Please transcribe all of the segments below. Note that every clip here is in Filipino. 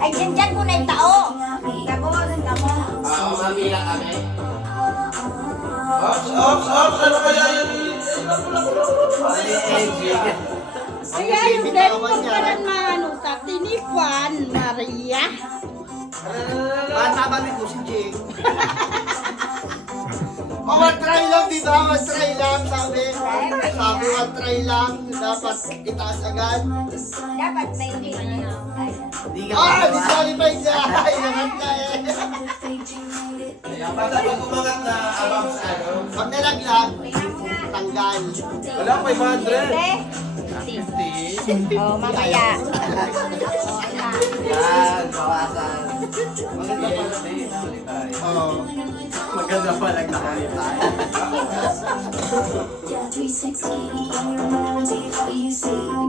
Ay, dyan ko na yung tao. Gabon, gabon. Mamila kami. Ano kaya yun? Kaya yung laptop ka rin maano sa Tinipan, Maria. Tama ko si Jake. One try lang, di ba? One try lang, sabi. Sabi, one try lang. Dapat itaas agad. Dapat may hindi. Disqualified na! Ay, naman na eh. Basta pag umangat na abang sa ano. Pag nalaglag, tanggal. Wala, 500. Oh, mamaya. Yan, bawasan. Maganda pala din. Oo. Maganda pa lang nakalita.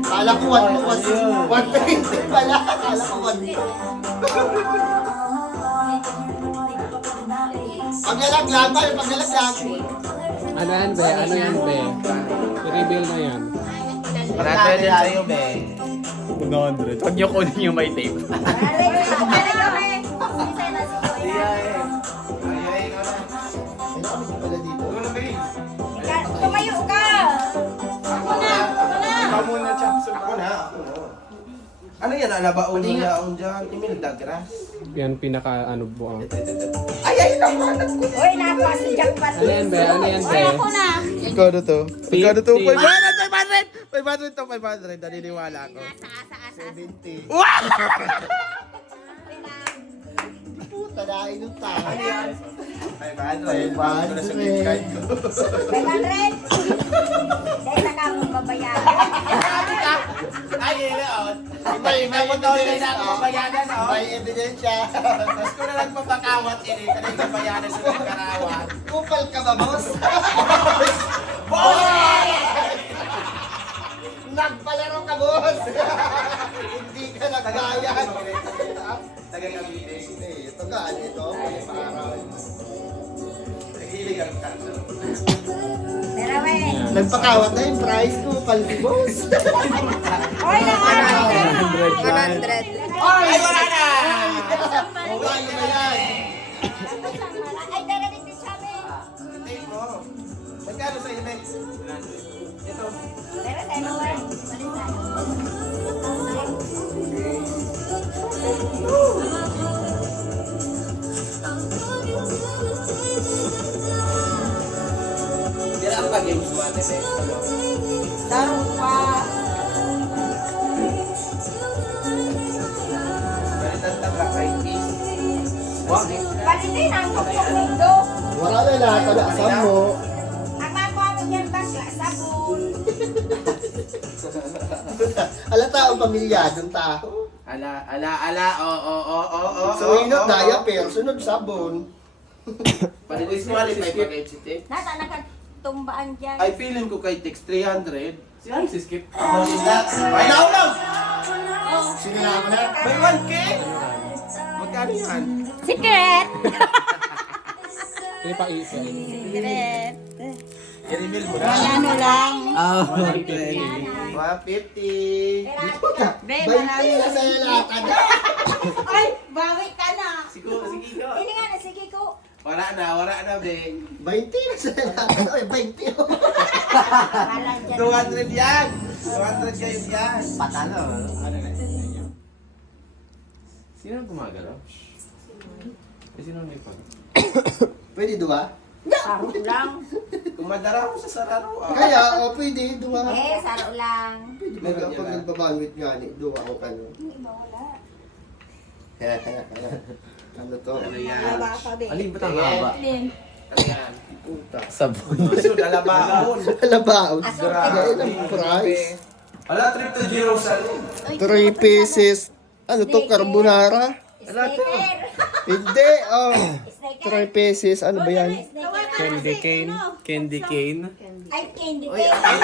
Kala ko 120 pala. Kala ko 120. Pag nalaglag, pag nalaglag. Ano yan, be? Ano yan, be? I-reveal na yan. Parate din sa'yo, be. 100. Huwag niyo kunin yung may tape. Pala dito. Tumayo ka. Ikaw muna, Chaps. Ako na. Ano yan? Alabaon na yaon dyan. Emil Dagras. Yan pinaka ano buang. Ay, naman. Uy, napasok dyan pa. Ano yan, be? Ano yan, be? Ako na. Magkano to? Magkano to? 50. 500! 500 to, 500. Naniniwala ako. 70. Wow! Puta, dahil yung tayo. 500. 500. Dahil na ka mong babayaran. Ay, yun. May May na ako mabayanan, oh. May ebidensya. Tapos ko na lang mapakawat, kanina yung bayanan sa mga karawan. Kupal ka ba, boss? Nagpalaro ka, boss! Hindi ka nagbayad. Tagal kami din. Ito ka, ito. Pang-araw. Nagilig ang kanso. Pero we. Nagpakawat na yung price ko, palki, boss. Uy, na 100. 100. Ay, wala na! Okay na yan. Ay, darating din sa amin. Take mo. Magkano sa inyo? Ito. Pero tayo mo eh. Balik tayo. Dila ang pag-games mo, ate, be. Laro pa. Balitan ta Black Eyed Peas. Balitin ang tuktok nito. Wala na lahat, asam mo. Ang makuha mo dyan bakla, sabon. Alata ang pamilyadong tao. Ala, oo. So, inot daya, pero sunod sabon. Palitis mo, alin may pag-games si Tip. Nasa nakatumbaan dyan. Ay, feeling ko kay Tex 300. Siyang si Skip. Ay, naulaw! Sino na ako na? May 1K? Magkano yan? Secret! Hindi pa isa. Secret. I-reveal mo na. Ano lang. Oh, 150. Be, 20 marami. na sa lalatan. Ay, bawi ka na. Sige ko. Hindi nga na, sige ko. Wala na, be. 20 na sa lalatan. Ay, 20. Walang dyan. 200 yan! 200 kayo yan! Patalo. Ano na? Sino ang gumagalaw? Sino ang ipag? Pwede duwa? Saro lang. Kung madara ko sa sararo, Kaya, pwede duwa. Eh, saro lang. Pwede ba pag nagbabangit nga ni, duwa o kano? Iba wala. Ano to? Ano yan? Baka be. alin ba ang haba? Lin. Ano yan? Puta. Sabon. Sunod, alabaon. Alabaon. Asok Grabe ang price. Ala, trip to Jerusalem. 3 pieces. Ano to? Carbonara? Sneaker. Hindi. Oh. Sneaker. 3 pieces. Ano ba yan? Candy cane. Candy cane. Ay, candy cane.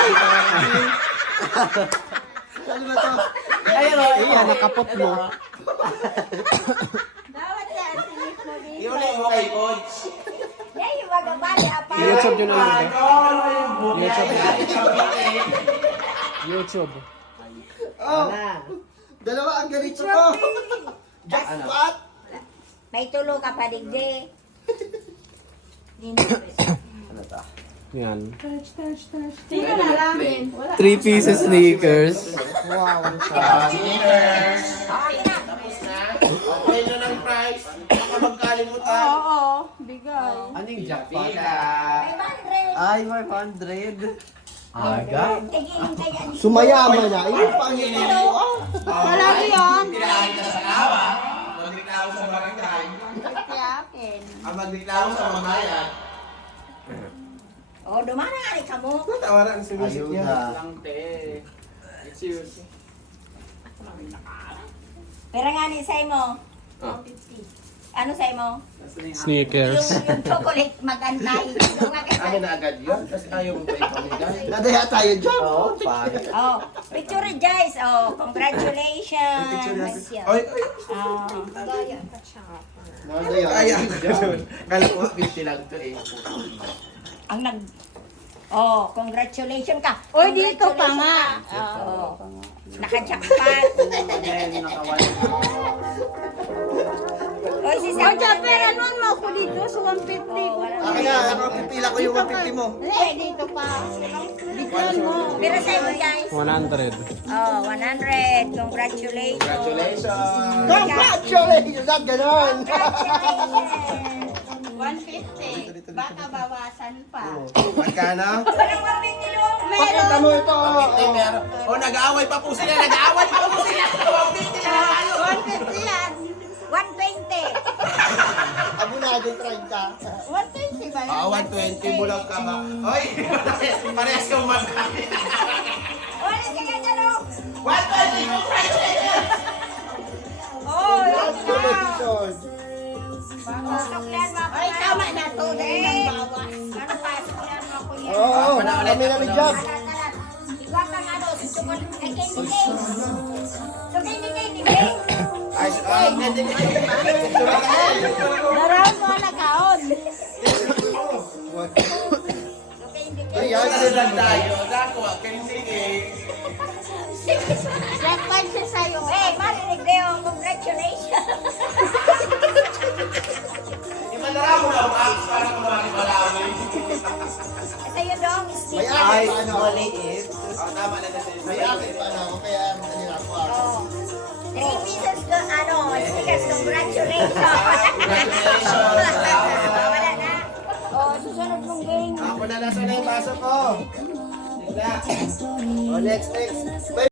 Ano ba to? Ayun, ayan, nakapot mo. Bawat yan, sinip mo dito. Iulit mo kay Coach. Yan yung mga bali, apa. YouTube nyo na lang ba? YouTube. YouTube. Oh. Dalawa ang ganito ko. Jackpot! May tulo ka pa, digdi. Ano ta? Yan. Sino na lang? Wala. 3 pieces sneakers. Sneakers. Okay na. Tapos na. Okay na ng price. Baka magkalimutan. Oo, bigay. Anong jackpot? 500. Ay, 500. Aga? Tigilin kaya. Sumayaman na. Iyon pa ang Malaki yan. Kailangan ka sa awa. Magreklamo sa barangay. Kaya akin. Ang magreklamo sa mamayan. Oh, dumana nga ni kamo. Tawaran si music niya. Pero nga ni say mo. Ah. Ano say mo? Sneakers. Yung chocolate magantay. Amin na agad yun. Kasi ayaw mo pa ipamigay. Nadaya tayo dyan. Oo, pare. Oh, picture guys. Oh, congratulations. Ay, ay. Oh. Nadaya. Ay, kala ko 50 lang to eh. Ang nag Oh, congratulations ka. Oy, dito pa nga. Oo. Naka-jackpot. Oy, si O, Sam. Japan, ano mo ako dito sa 150 ko? Akin na, ano, pipila ko yung 150 mo. Hindi, dito pa. Bigyan mo. Pero sa mo guys. 100. Oh, 100. Congratulations. Congratulations. Congratulations! At ganon! Congratulations. 150. Baka bawasan pa. Magkano? Walang mapitilo. Pakita mo ito. Bakit meron? Oh, nag-aaway pa po sila. Nag-aaway pa po sila. 150 na lang. 150 yan. 120. Abunado 30. 120 ba yan? Oo, 120 mo lang ka ba? Hoy, parehas kang magkakit. Oras ka ganyan, oh. 120 congratulations! Oh, yun na. Congratulations! Pasok yan, mga Ay, tama na to. Dahil ang bawas. Ano, pasok yan, mga kuya. Oo, kami na ni Jab. Alat. Iwa kang ano, susukot. Ay, candy cane. So, candy cane, cane. Ay, hindi. Naroon mo na kaon. So, candy cane. Ayan, Kasi lang tayo. Nakuha, candy. Jackpot siya sa'yo. Eh, marinig na yung congratulations. Imalala mo na ang apps para kumari malawi. Ito yun dong, may stick. akin pa ano. maliit. Tama na natin. May akin pa ano. Kaya ano kanila po ako. Oh. 3 pieces ko, ano, stickers, congratulations. Wala na. Oh, susunod mong game. Ako na nasa na yung baso ko. Wala. Oh, next.